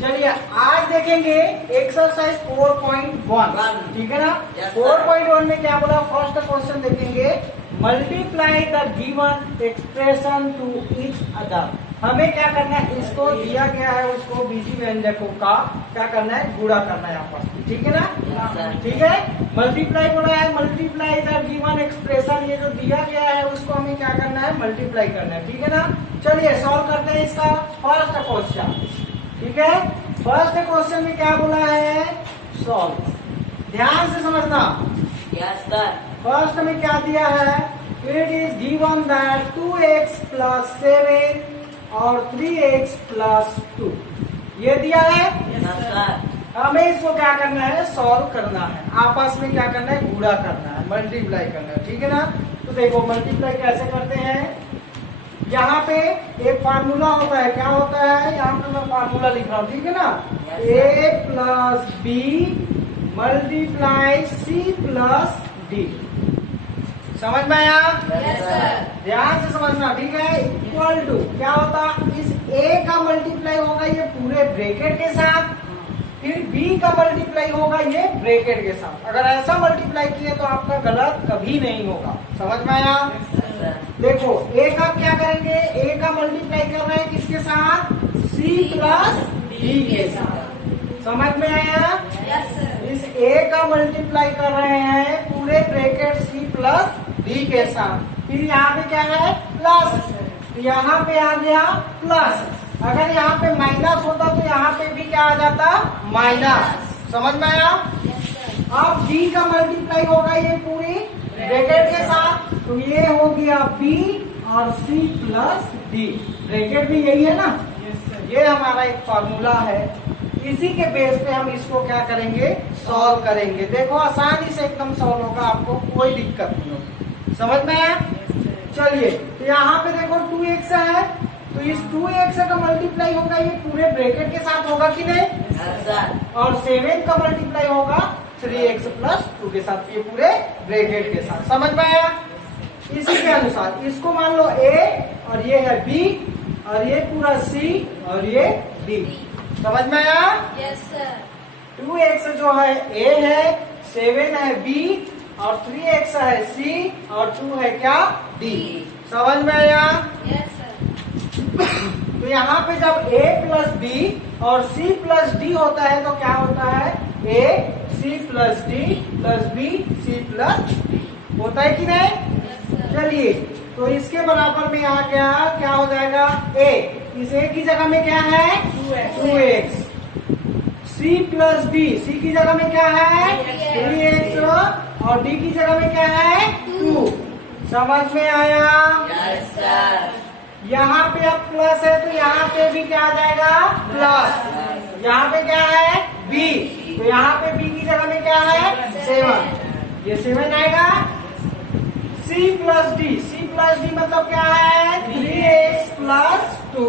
चलिए आज देखेंगे एक्सरसाइज 4.1, ठीक है ना। 4.1 में क्या बोला, फर्स्ट क्वेश्चन देखेंगे, multiply the given expression to each other. हमें क्या करना है, इसको दिया गया है उसको बीजी व्यंजकों का क्या करना है, गुणा करना है आपस में, ठीक है ना। ठीक है, मल्टीप्लाई बोला है, मल्टीप्लाई द गिवन एक्सप्रेशन, ये जो दिया गया है उसको हमें क्या करना है, मल्टीप्लाई करना है, ठीक है ना। चलिए सॉल्व करते हैं इसका फर्स्ट क्वेश्चन, ठीक है। फर्स्ट क्वेश्चन में क्या बोला है, सॉल्व, ध्यान से समझना। Yes sir. फर्स्ट में क्या दिया है, it is given that 2x plus 7 और 3x प्लस 2, ये दिया है। Yes sir. हमें इसको क्या करना है, सॉल्व करना है, आपस में क्या करना है, गुणा करना है, मल्टीप्लाई करना है, ठीक है ना। तो देखो मल्टीप्लाई कैसे करते हैं, यहाँ पे एक फार्मूला होता है, क्या होता है, यहाँ पे मैं फार्मूला लिख रहा हूँ, ठीक है ना। a plus B multiply C plus D, समझ में आया। Yes sir. ध्यान से समझना, ठीक है। इक्वल टू क्या होता, इस a का मल्टीप्लाई होगा ये पूरे ब्रैकेट के साथ, फिर b का मल्टीप्लाई होगा ये ब्रैकेट के साथ। अगर ऐसा मल्टीप्लाई किए तो आपका गलत कभी नहीं होगा, समझ में आया। देखो a का क्या करेंगे, a का मल्टीप्लाई कर रहे हैं किसके साथ, c प्लस d के साथ, समझ में आया। Yes sir. इस a का मल्टीप्लाई कर रहे हैं पूरे ब्रैकेट c प्लस d के साथ, फिर यहाँ पे क्या है, प्लस, यहाँ पे आ गया प्लस। अगर यहाँ पे माइनस होता तो यहाँ पे भी क्या आ जाता, माइनस, समझ में आया। अब b का मल्टीप्लाई होगा ये पूरी ब्रैकेट के साथ, तो ये हो गया b और c प्लस d, ब्रैकेट भी यही है ना। ये हमारा एक फॉर्मूला है, इसी के बेस पे हम इसको क्या करेंगे, सॉल्व करेंगे। देखो आसानी से एकदम सॉल्व होगा, आपको कोई दिक्कत नहीं होगी, समझ में आया। चलिए तो यहाँ पे देखो 2x है, तो इस 2x का मल्टीप्लाई होगा ये पूरे ब्रैकेट के साथ होगा कि नहीं, यस सर। और 7 का मल्टीप्लाई होगा 3x प्लस 2 के साथ, ये पूरे ब्रैकेट के साथ, समझ में आया। इसी के अनुसार इसको मान लो a और ये है b और ये पूरा c और ये d, समझ में आया। Yes sir. 2x जो है a है, 7 है b और 3x है c और 2 है क्या, d, समझ में आया। Yes sir. तो यहाँ पे जब a प्लस b और c प्लस d होता है तो क्या होता है, a c plus d plus b c plus d होता है कि नहीं। चलिए तो इसके बराबर में आ गया, क्या हो जाएगा, a, इस a की जगह में क्या है, 2x, c plus d, c की जगह में क्या है, 3x और d की जगह में क्या है, 2, समझ में आया। Yes sir. यहाँ पे अब प्लस है तो यहाँ पे भी क्या आ जाएगा, प्लस, यहाँ पे क्या है, b, तो यहाँ पे b की जगह में क्या है, 7, ये 7 आएगा। c प्लस d मतलब क्या है, 3x प्लस 2,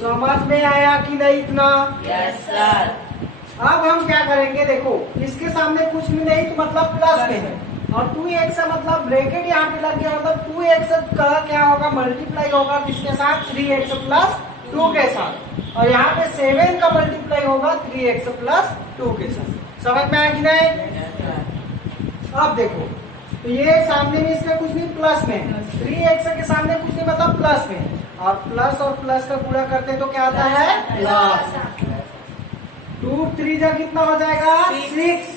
समझ में आया कि नहीं इतना। Yes sir. अब हम क्या करेंगे, देखो इसके सामने कुछ भी नहीं तो मतलब प्लस में है, और 2x का मतलब ब्रैकेट यहाँ पे लग गया, मतलब 2x का क्या होगा, मल्टीप्लाई होगा किसके साथ, 3x प्लस 2 के साथ, और यहाँ पे 7 का मल्टीप्लाई होगा 3x प्लस 2 के साथ, समझ में आया कि नहीं। अब देखो तो ये सामने में इसका कुछ नहीं, प्लस में, 3x के सामने कुछ नहीं मतलब प्लस में, और प्लस का गुणा करते हैं तो क्या आता है, प्लस। 2 3 जा कितना हो जाएगा, 6,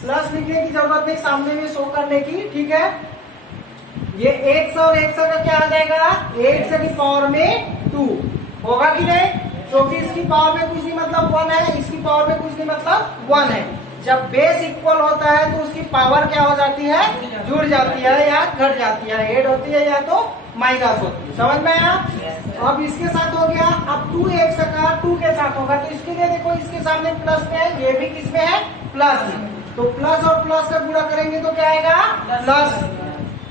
प्लस लिखने की जरूरत नहीं, सामने में शो करने की, ठीक है। ये x और x का क्या आ जाएगा, x की पावर में 2 होगा कि नहीं, क्योंकि इसकी पावर में कुछ नहीं मतलब 1 है, इसकी पावर में कुछ नहीं मतलब 1 है। जब बेस इक्वल होता है तो उसकी पावर क्या हो जाती है, जुड़ जाती है या घट जाती है, ऐड होती है या तो माइनस होती है, समझ में आया। अब इसके साथ हो गया, अब 2x का 2 के साथ होगा, तो इसके लिए देखो इसके सामने प्लस में है, ये भी किस में है, प्लस में, तो प्लस और प्लस का गुणा करेंगे तो क्या आएगा, प्लस,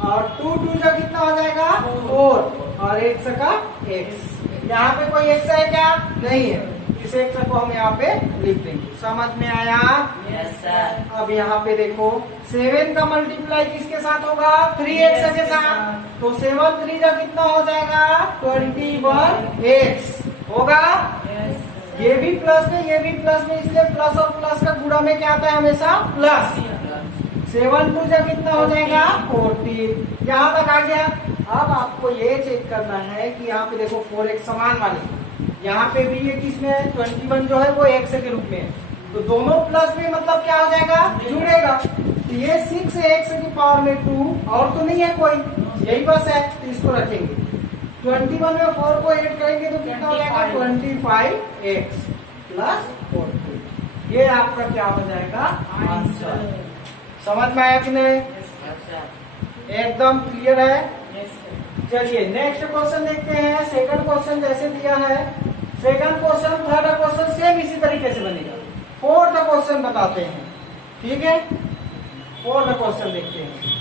और 2 2 का कितना हो जाएगा, 4, और x का x, यहाँ पे कोई x है क्या, नहीं है, इस x को हम यहाँ पे लिख देंगे, समझ में आया। Yes sir. अब यहाँ पे देखो 7 का मल्टीप्लाई किसके साथ होगा, 3x के साथ, तो 7 3 का कितना हो जाएगा, 21x होगा। ये भी प्लस में, ये भी प्लस में, इसलिए प्लस और प्लस का गुणा में क्या आता है हमेशा प्लस। 7 2 जा कितना हो जाएगा 14। यहाँ तक आ गया। अब आपको ये चेक करना है कि यहाँ पे देखो 4x समान वाले, यहाँ पे भी ये किसमें है 21 जो है वो x के रूप में है, तो दोनों प्लस में मतलब क्या हो जाएगा जुड़ेगा। तो ये 6x की पावर में 2 और तो नहीं है कोई, यही बस है, तो इसको रखेंगे। 21 में 4 को ऐड करेंगे तो कितना हो जाएगा 25x प्लस 14। ये आपका क्या हो जाएगा आंसर। समझ में आया कि नहीं? एकदम क्लियर है। चलिए नेक्स्ट क्वेश्चन देखते हैं। सेकंड क्वेश्चन जैसे दिया है, second question third question same इसी तरीके से बनेगा। फोर्थ क्वेश्चन बताते हैं, ठीक है? फोर्थ क्वेश्चन देखते हैं।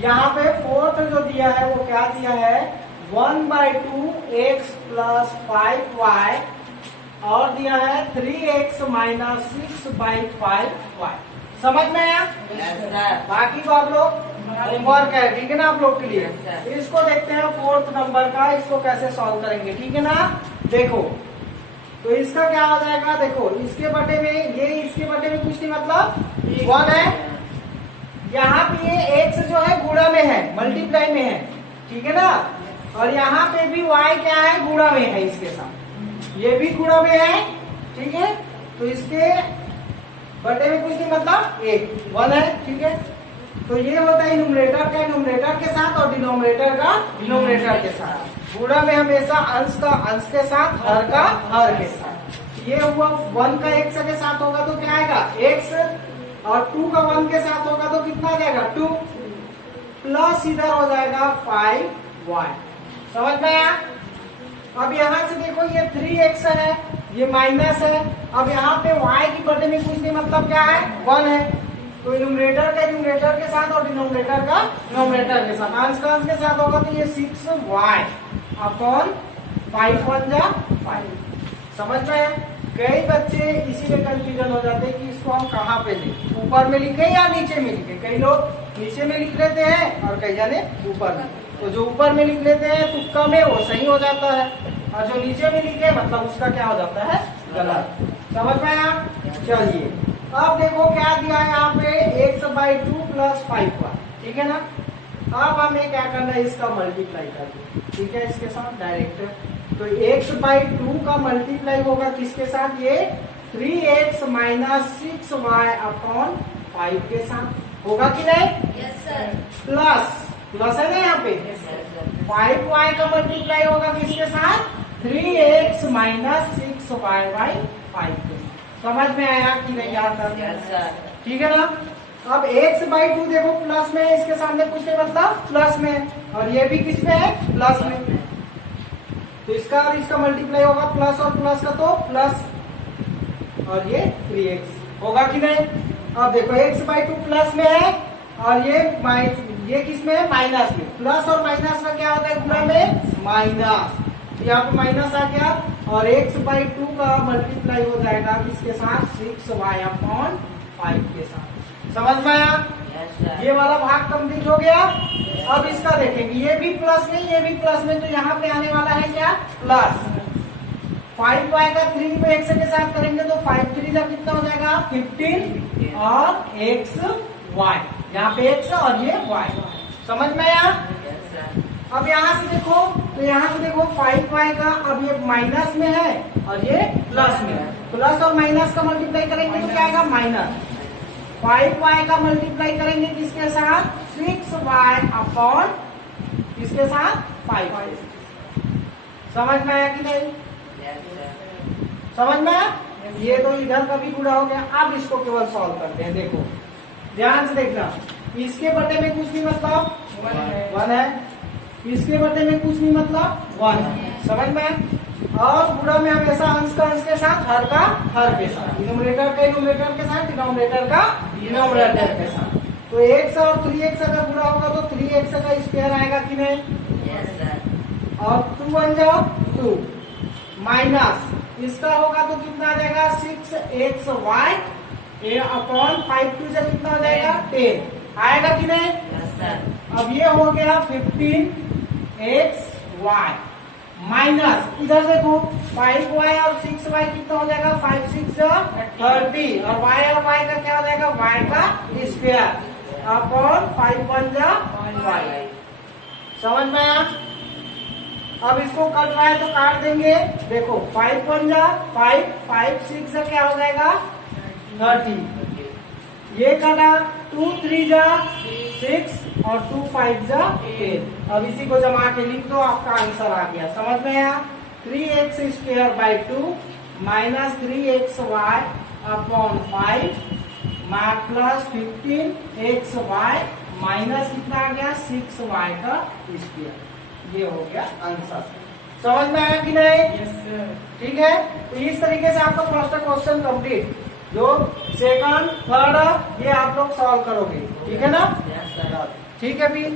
यहाँ पे फोर्थ जो दिया है वो क्या दिया है 1/2 x प्लस 5y और दिया है 3x माइनस 6/5y। समझ में आया? बाकी को आप लोग होमवर्क है, ठीक है ना आप लोग के लिए। इसको देखते हैं फोर्थ नंबर का, इसको कैसे सॉल्व करेंगे, ठीक है ना? देखो तो इसका क्या हो जाएगा, देखो इसके बटे में ये, इसके बटे में कुछ नहीं मतलब 1 है। यहाँ पे ये x जो है गुणा में है, मल्टीप्लाई में है, ठीक है ना? और यहाँ पे भी y क्या है गुणा में है इसके साथ, ये भी गुणा में है, ठीक है? तो इसके बटे में कुछ नहीं मतलब 1 है, ठीक है? तो ये होता है न्यूमरेटर का न्यूमरेटर के साथ और डिनोमिनेटर का डिनोमिनेटर के साथ। गुणा में हमेशा अंश का अंश के साथ, हर का हर के साथ। ये हुआ 1 का x के साथ होगा तो क्या आएगा x, और 2 का 1 के साथ होगा तो कितना आ जाएगा 2, प्लस इधर हो जाएगा 5y। समझ में आया? अब यहाँ से देखो ये 3x है, ये माइनस है। अब यहाँ पे y की बटे में कुछ नहीं मतलब क्या है 1 है, तो न्यूमरेटर का न्यूमरेटर के साथ और डिनोमिनेटर का डिनोमिनेटर के साथ, अंश का अंश के साथ होगा तो ये 6y अपॉन 5 1 जा 5। समझ में आया? कई बच्चे इसीलिए कंफ्यूजन हो जाते हैं कि इसको हम कहाँ पे लिखें, ऊपर में लिखे या नीचे में लिखे। कई लोग नीचे में लिख लेते हैं और कई जाने ऊपर में। तो जो ऊपर में लिख लेते हैं तुक्का में वो सही हो जाता है, और जो नीचे में लिखे मतलब उसका क्या हो जाता है गलत। समझ में आया? चलिए अब देखो क्या दिया है यहाँ पे x/2 प्लस 5y, ठीक है ना? अब हमें क्या करना है इसका मल्टीप्लाई कर दो, ठीक है? इसके साथ डायरेक्ट तो x/2 का मल्टीप्लाई होगा किसके साथ, ये 3x माइनस 6y अपॉन 5 के साथ होगा कि नहीं? Yes sir. प्लस प्लस है ना यहाँ पे 5y का मल्टीप्लाई होगा किसके साथ 3x माइनस 6y/5 के साथ। समझ में आया कि नहीं आता? Yes sir. ठीक है ना? अब x/2 देखो प्लस में है, इसके सामने कुछ नहीं मतलब प्लस में है, और ये भी किस में है प्लस में, तो इसका और इसका मल्टीप्लाई होगा प्लस और प्लस का तो प्लस, और ये 3x होगा कि नहीं? अब देखो x/2 प्लस में है और ये किस में है माइनस में। प्लस और माइनस का क्या होता है गुणा में माइनस, यहाँ पे माइनस आ गया, और x/2 का मल्टीप्लाई हो जाएगा किसके साथ 6y अपॉन 5 के साथ। समझ में आया? ये वाला भाग कंप्लीट हो गया। अब इसका देखेंगे, ये भी प्लस में ये भी प्लस में, तो यहाँ पे आने वाला है क्या प्लस। 5y का 3 को x के साथ करेंगे तो 5 3 का कितना हो जाएगा 15 और xy, यहाँ पे x और ये y। समझ में आया? अब यहाँ से देखो, तो यहाँ से देखो 5y का अब ये माइनस में है और ये प्लस में है, प्लस और माइनस का मल्टीप्लाई करेंगे तो क्या आएगा माइनस। 5y का मल्टीप्लाई करेंगे किसके साथ 6y अपॉन किसके साथ 5। समझ में आया कि नहीं? समझ में आया? ये तो इधर का भी पूरा हो गया। अब इसको केवल सॉल्व करते हैं। देखो ध्यान से देखना, इसके बटे में कुछ नहीं मतलब 1 है, इसके बटे में कुछ नहीं मतलब 1 है। समझ में? और गुणा में हमेशा अंश का अंश के साथ, हर का हर के साथ, डिनोमिनेटर का डिनोमिनेटर के साथ, डिनोमिनेटर का डिनोमिनेटर के साथ। तो x और 3x अगर गुणा होगा तो 3x का स्क्वायर आएगा कि नहीं? Yes sir. और 2 1 जाओ 2 माइनस इसका होगा तो कितना आ जाएगा 6xy अपॉन 5 2 से कितना हो जाएगा 10। आएगा कि नहीं? Yes sir. अब ये हो गया 15xy माइनस इधर देखो 5y और 6y कितना हो जाएगा? 5 6 30 और y और y का क्या हो जाएगा? y का स्क्वायर अपॉन 5 1 y। समझ में आया? अब इसको कट रहा है तो काट देंगे। देखो 5 1 5 5 6 क्या हो जाएगा? 30। ये कटा 2 3 6 और 2 5 10। अब इसी को जमा के लिख दो, आपका आंसर आ गया। समझ में आया? 3x square by 2 minus 3xy upon 5 plus 15xy minus कितना आ गया? 6y का स्क्वायर। ये हो गया आंसर। समझ में आया कि नहीं? Yes sir. ठीक है, तो इस तरीके से आपका फर्स्ट क्वेश्चन कंप्लीट। जो सेकंड थर्ड ये आप लोग सॉल्व करोगे, ठीक है ना? Yes sir. ठीक है फिर